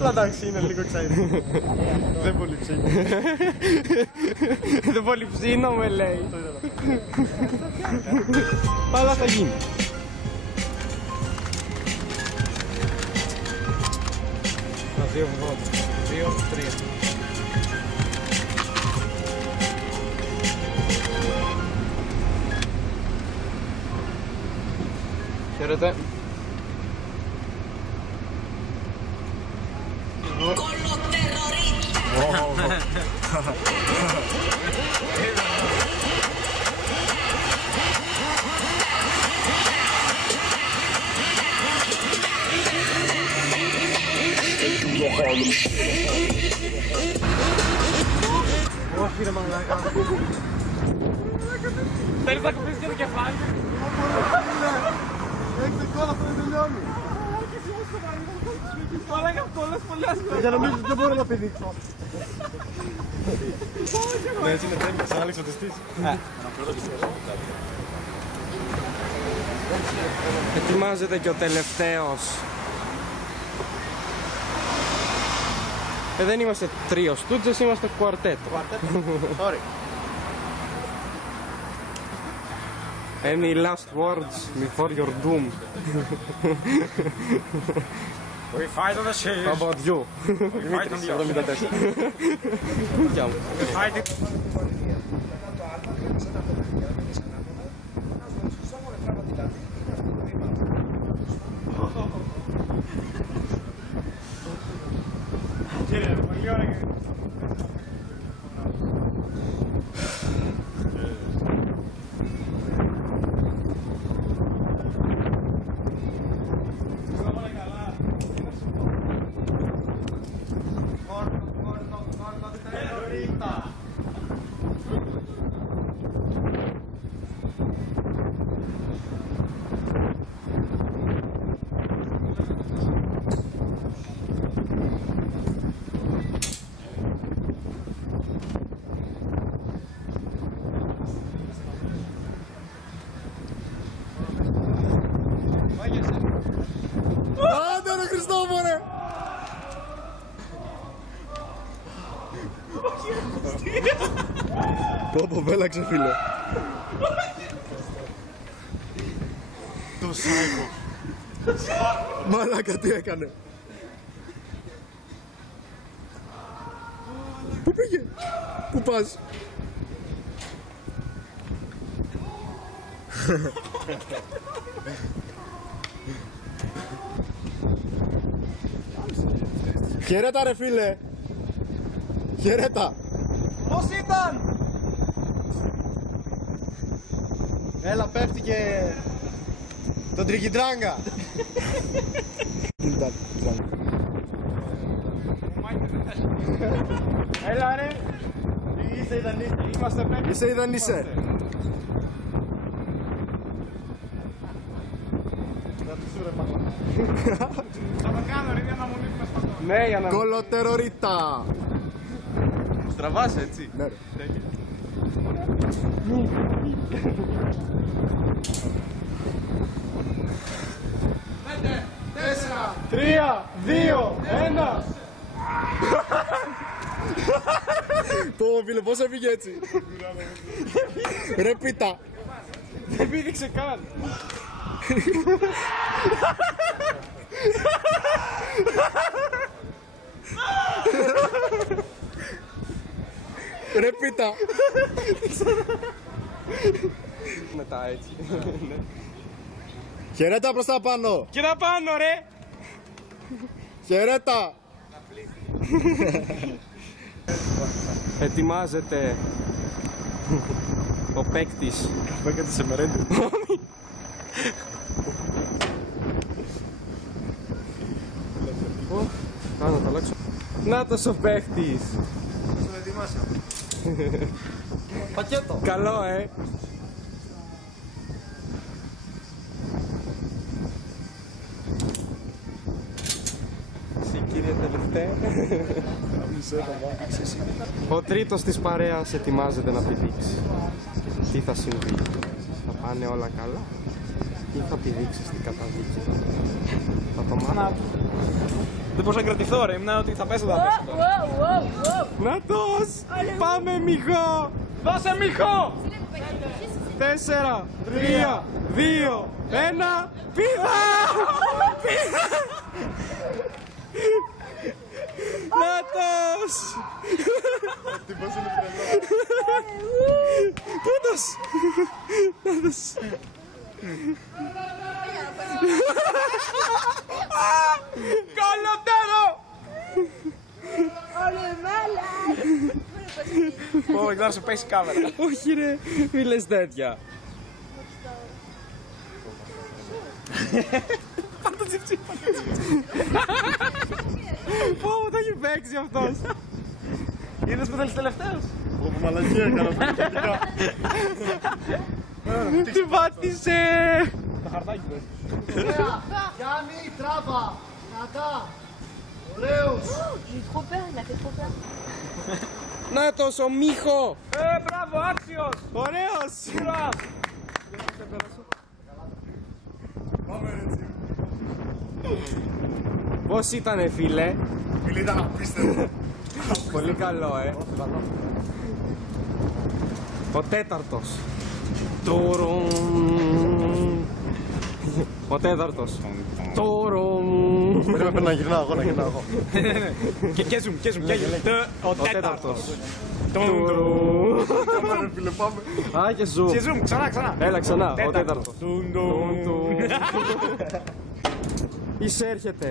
Απλά εντάξει, είναι λίγο excited. Δεν πολύ ψήνω. Δεν πολύ ψήνω με λέει. Αλλά θα γίνει. Τα 2 βόλτ. 2-3. Χαίρετε. Όχι ρε μαλάκα. Θέλεις να κουμπίσεις και το κεφάλι. Έχετε κόλλα, αυτό δεν τελειώνει. Μαλάκα κόλλας πολύ άσχημα. Για νομίζεις δεν μπορώ να πηδήξω. Ναι, έτσι είναι τέλειο, σαν Άλεξ ο τεστής. Ετοιμάζεται και ο τελευταίος. Δεν είμαστε τρίο στούτζες, είμαστε κουαρτέτο. Sorry. Any last words before your doom? We fight on the sea. How about you? We fight on the ocean. Γεια μου. We fight it. Άντε ρε Χριστόφορε! Πω βέλαξε φίλε. Το σάικο. Μαλάκα τι έκανε. Πού πήγε? Πού πας? Χαιρέτα ρε φίλε. Χαιρέτα. Πώς ήταν? Έλα πέφτει και τον τρικιτράγκα. Έλα ρε. Είσαι ιδανίστε. Είμαστε πέντε. Είσαι ιδανίσε. Θα το κάνω ρε για να μου λείπουμε στο κόμμα. Ναι, για να... Κολοτερορίτα. Στραβάς έτσι. Ναι ρε. Πέντε, 4, 3, 2, 1. Πω φίλε πώς έφυγε έτσι. Ρε πίτα. Δεν πήδηξε καν. Ρε πίτα. Μετά έτσι. Χαιρέτα προς τα πάνω. Και να πάνω ρε. Χαιρέτα. Ετοιμάζεται ο παίκτης. Μπέκατε σε μερέντε. Να το αλλάξω. Νάτος ο παίκτης. Σου ετοιμάσαι. Πακέτο. Καλό Εσύ κύριε τελευταία. Ο τρίτος της παρέας ετοιμάζεται να πηδήξει. Τι θα συμβεί? Θα πάνε όλα καλά Τι θα πηδήξεις στην καταδίκη? Θα το μάθω. Δεν μπορούσα να κρατηθώ ρε, ήμουν ότι θα πέσω θα πέσω. Νάτος! Πάμε Μιχό! Δώσε Μίχο! 4, 3, 2, 1, πήδα! Νάτος! Τύπος είναι τρελό. Νάτος! Καλωτέρο! Πω, να σου πέσει η κάμερα. Όχι ρε, μη λες τέτοια. Πάρ' το τσιψί. Πω, το έχει παίξει αυτός. Είδες που θέλεις τελευταίος? Όπου μαλακία έκανα πραγματικά. Τι πάτησε! Το χαρτάκι δες. Γιάννη, τράβα! Κατά! Ωραίος! J'ai trop peur, il m'a fait trop peur. Νάτος, ο Μίχο! Μπράβο, άξιος! Ωραίος! Σειράς! Πάμε ρε τσι. Πώς ήτανε φίλε? Φίλοι ήταν απίστευτο. Πολύ καλό, Ο τέταρτος. Τουρουν. Ο τέταρτος. Τουρουν. Πρέπει να γυρνάω εγώ, να γυρνάω εγώ. Και zoom, και Ο τέταρτος. Τουρουν. Πάμε ρε φίλε, πάμε. Α, και ζου. Και zoom, ξανά. Έλα ξανά, ο τέταρτος. Τουν. Εισέρχεται.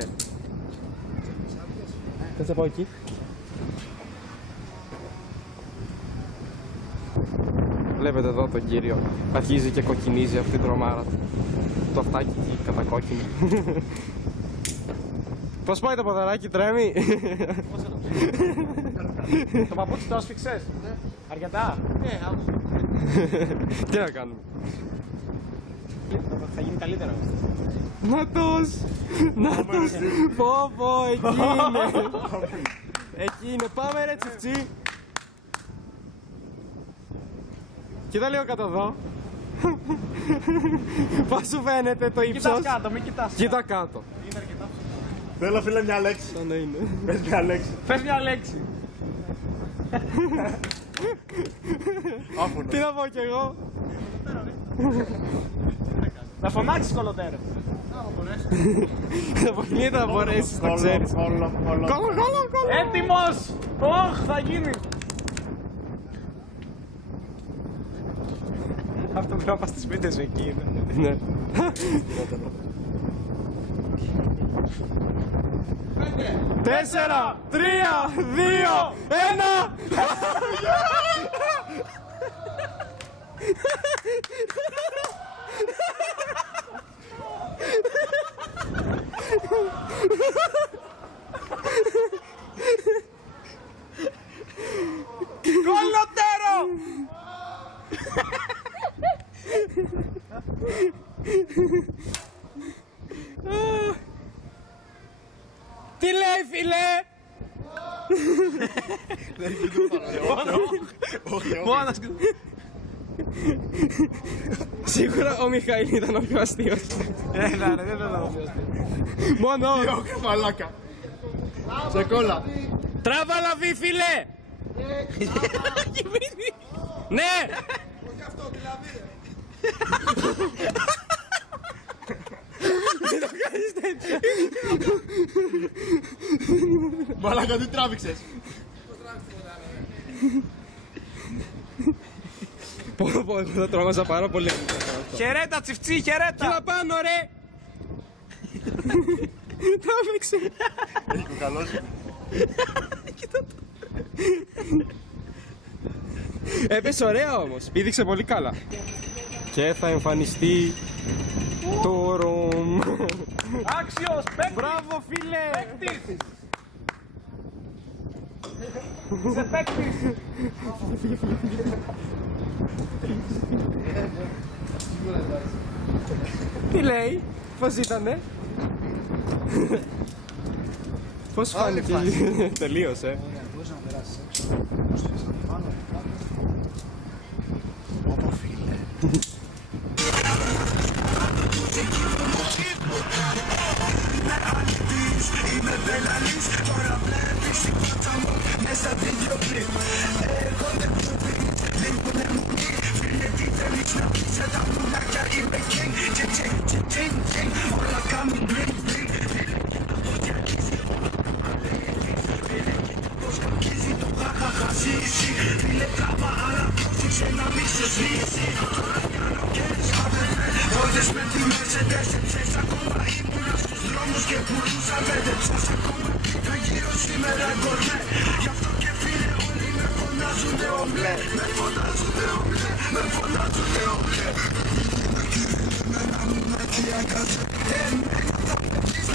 Θες να πάω εκεί? Βλέπετε εδώ τον κύριο. Αρχίζει και κοκκινίζει αυτή την τρομάρα του. Το αυτάκι εκεί κατακόκκινο. Πώς πάει το ποδαράκι, τρέμει? Το παπούτσι το άσφιξες? Αρκετά? Τι να κάνουμε? Θα γίνει καλύτερα. Νάτος! Νάτος! Πω πω, εκεί είναι! Εκεί είναι, πάμε ρε τσιφτσί! Κοίτα λίγο κάτω εδώ. Πώς σου φαίνεται το ύψος? Κοιτάς κάτω, μην κοιτάς. Κοίτα κάτω. Θέλω φίλε μια λέξη. Σαν να είναι. Πες μια λέξη. Πες μια λέξη. Άφωνο. Τι να πω κι εγώ? Να φωνάξεις κολοτέρο. Θα αποκλείεται να μπορέσεις, το ξέρεις. Κόλλο. Κόλλο! Έτοιμος! Ωχ, θα γίνει. Αυτό πρέπει να πας στις σπίτες σου εκεί είναι. Ναι. 4, 3, 2, 1! Κολοτέρο! Τι λέει φίλε? Μόνος. Σίγουρα ο Μιχαήλ ήταν ο πιο αστείος. Έλα ρε, δεν θέλω. Μόνο! Μαλάκα. Σε κόλλα. Τράβα λαβή φίλε! Ναι! Δεν το κάνεις τέτοια. Μαλάκα, τι τράβηξες? Πω, εγώ θα τρόμαζα πάρα πολύ. Χαιρέτα τσιφτσί, χαιρέτα. Κοίτα πάνω ρε! Τράβηξε. Έχει κουκαλώσει. Έπεσε ωραία όμως, πήδηξε πολύ καλά. Και θα εμφανιστεί το ρομ. Άξιος, παίκτης. Μπράβο φίλε! Παίκτης. Είσαι παίκτης. Τι λέει, πώς ήτανε? Πώς φάνηκε? Τελείωσε. Είμαι μπελαλής, τώρα βλέπεις η πάτσα μου μέσα βίντεο κλιπ. Έρχονται πουπίνς, δίνπουνε μουνί. Φίλε τι θέλεις να πεις σε τα μουνάκια. Είμαι king, τσιν, όλα κάνουν bling bling. Φίλε κοίτα πως διακίζει, όλα φίλε κοίτα πως κακίζει το χαχαχασίσι. Φίλε τράβα αλλά πρόσεξε να μη σε σβήσει. Τώρα κάνω και σκάβαινε, όλες με τη Mercedes. Ψες ακόμα ήμουνα στους δρόμους και πουλούσα βέντεψες. Ακόμα κοίτα γύρω σήμερα γκορμέ. Γι' αυτό και φίλε όλοι με φωνάζουνε ομπλέ. Με φωνάζουνε ομπλέ, με φωνάζουνε ομπλέ. Με ένα μουνάκι αγκάτσε. Εμένα θα με πεις.